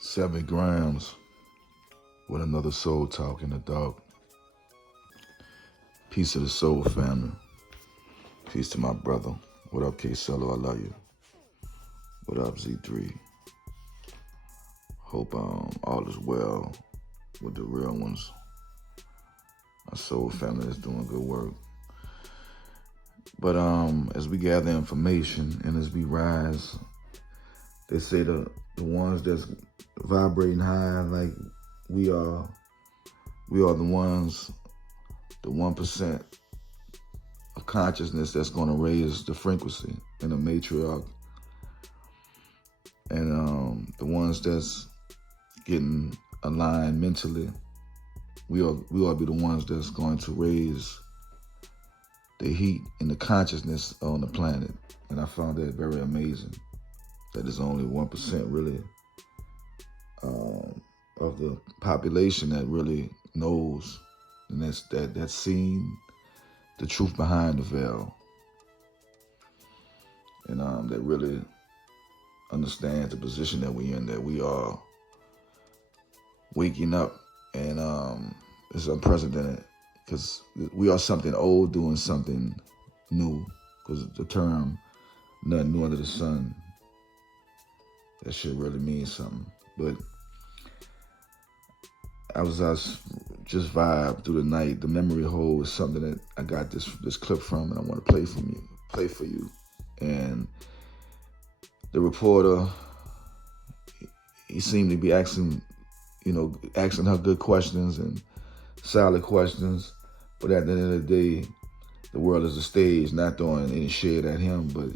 Sven'gramz with another soul talk in the dark. Peace to the soul family. Peace to my brother. What up, K-Cello? I love you. What up, Z3? Hope all is well with the real ones. My soul family is doing good work. But as we gather information and as we rise, they say the ones that's vibrating high, like we are the ones, the 1% of consciousness that's going to raise the frequency in the matriarch. And the ones that's getting aligned mentally, we ought to be the ones that's going to raise the heat and the consciousness on the planet. And I found that very amazing, that there's only 1% really of the population that really knows, and that's seen the truth behind the veil, and that really understands the position that we're in, that we are waking up, and it's unprecedented, because we are something old doing something new, because the term nothing new under the sun, that shit really means something. But I was just vibe through the night. The memory hole is something that I got this clip from, and I want to play for you. And the reporter, he seemed to be asking her good questions and solid questions. But at the end of the day, the world is a stage, not throwing any shade at him. But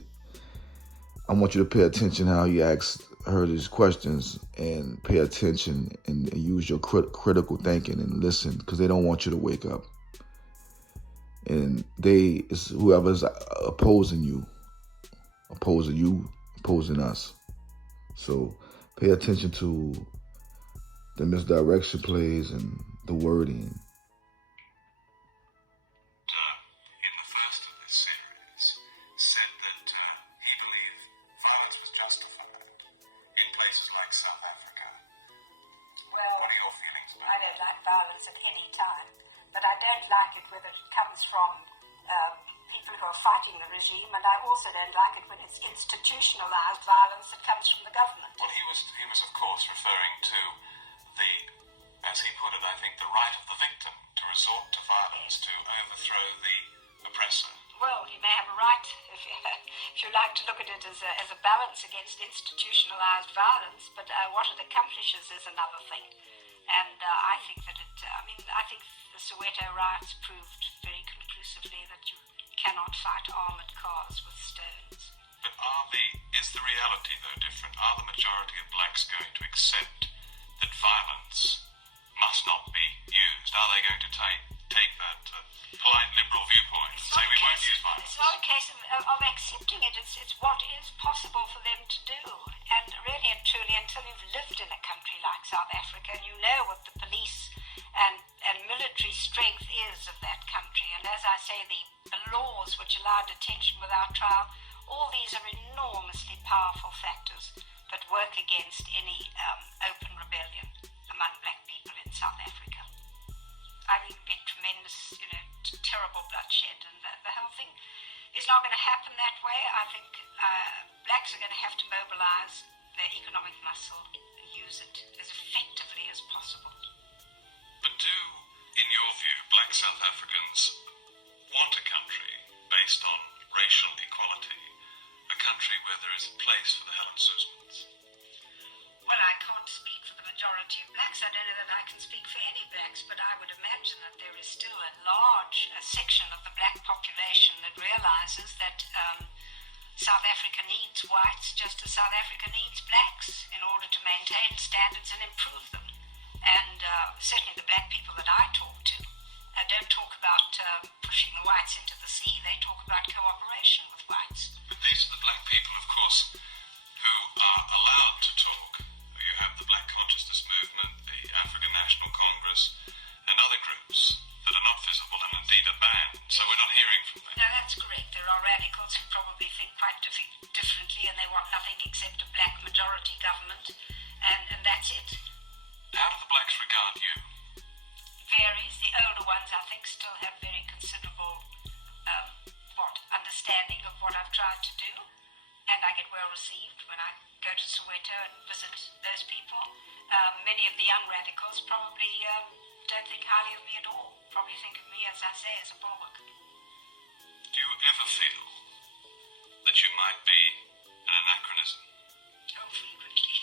I want you to pay attention how he asked her these questions, and pay attention and use your critical thinking and listen, because they don't want you to wake up. And it's whoever's opposing you, opposing us. So pay attention to the misdirection plays and the wording. In the first of this series, said that he believed violence was justified in places like South Africa. Well, what are your feelings about I don't like violence at any time, but I don't like it whether it comes from people who are fighting the regime, and I also don't like it when it's institutionalized violence that comes from the government. Well, he was of course referring to the, as he put it, I think, the right of the victim to resort to violence to overthrow the oppressor. Well, he may have a right, if you like to look at it as a balance against institutionalized violence, but what it accomplishes is another thing. And I think that I think the Soweto riots proved very conclusively that you cannot fight armored cars with stones. But is the reality, though, different? Are the majority of blacks going to accept that violence must not be used? Are they going to take that polite liberal viewpoint and say we won't use violence? It's not a case of accepting it. It's what is possible for them to do. And really and truly, until you've lived in a country like South Africa, and you know what the police and military strength is of that country. And as I say, the laws which allow detention without trial, all these are enormously powerful factors that work against any open rebellion among black people in South Africa. I think it'd be tremendous, terrible bloodshed, and the whole thing is not going to happen that way. I think blacks are going to have to mobilize their economic muscle and use it as effectively as possible. But do, in your view, black South Africans want a country based on racial equality, a country where there is a place for the Helen Suzmans? Well, I can't speak for the majority of blacks. I don't know that I can speak for any blacks, but I would imagine that there is still a large section of the black population that realizes that South Africa needs whites just as South Africa needs blacks in order to maintain standards and improve them. And certainly the black people that I talk to don't talk about pushing the whites into the sea. They talk about cooperation with whites. But these are the black people, of course, who are allowed to talk. You have the Black Consciousness Movement, the African National Congress, and other groups that are not visible and indeed are banned. So we're not hearing from them. No, that's correct. There are radicals who probably think quite differently, and they want nothing except a black majority government. And that's it. later and visit those people. Many of the young radicals probably don't think highly of me at all. Probably think of me, as I say, as a bulwark. Do you ever feel that you might be an anachronism? Oh, frequently.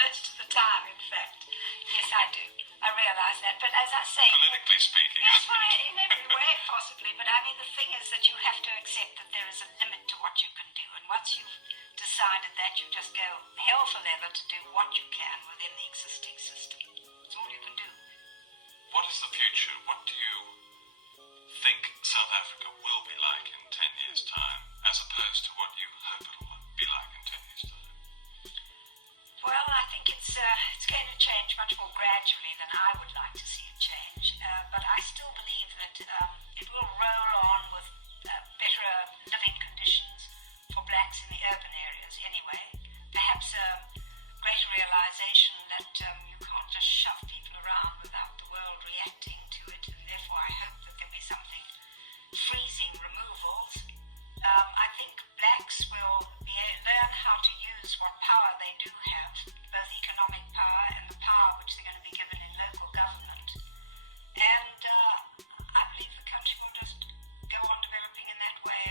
Most of the time, in fact. Yes, I do. I realise that. But as I say... Politically speaking. Yes, well, in every way, possibly. But I mean, the thing is that you have to accept that there is a limit to what you can do. And once you've decided that, you just go hell for leather to do what you can within the existing system. That's all you can do. What is the future? What do you think South Africa will be like in 10 years' time, as opposed to what you hope it will be like in 10 years' time? Well, I think it's going to change much more gradually than I would like to see it change. But I still believe that it will roll on with better living conditions for blacks in the urban areas anyway. Perhaps a greater realization that you can't just shove people around without the world reacting to it. And therefore I hope that there'll be something freezing removals. I think blacks will learn how to use what power they do have, both economic power and the power which they're going to be given in local government. And I believe the country will just go on developing in that way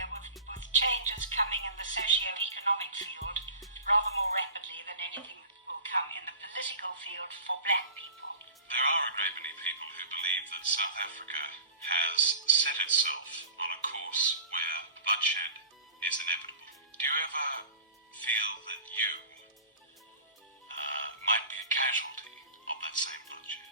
with changes coming in the socio-economic field rather more rapidly than anything that will come in the political field for black people. There are a great many people who believe that South Africa has set itself on a course where bloodshed is inevitable. Do you ever feel that you might be a casualty of that same bloodshed?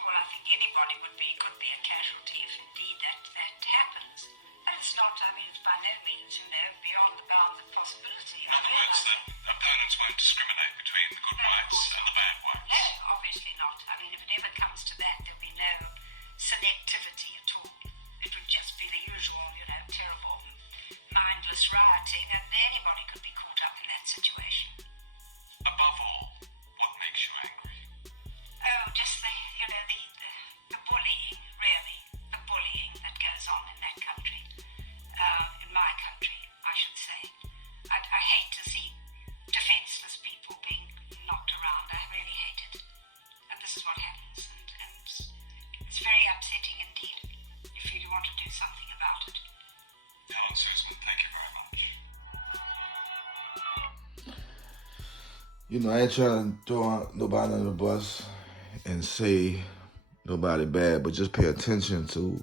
Well, I think anybody could be a casualty if indeed that happens. But it's not, I mean, it's by no means, beyond the bounds of possibility. In other words, that opponents won't discriminate between the good whites and the bad whites. No, obviously not. I mean, if it ever comes to that, there'll be no selectivity at all. It would just be the usual, terrible, mindless rioting, and anybody could be caught up in that situation. Above all, what makes you angry? Oh, just the bullying, really. The bullying that goes on in that country. In my country, I should say. I hate to see defenseless people being knocked around. I really hate it. And this is what happens. And it's very upsetting indeed. You feel you want to do something about it. Helen Susan, thank you very much. I ain't trying to throw nobody under the bus and say nobody bad, but just pay attention to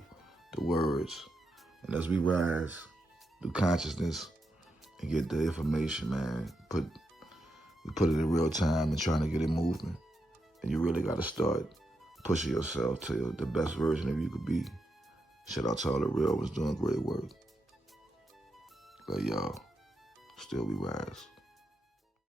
the words. And as we rise through consciousness and get the information, man, we put it in real time and trying to get it moving. And you really got to start pushing yourself to the best version of you could be. Shout out to all the real ones doing great work. But y'all, still we rise.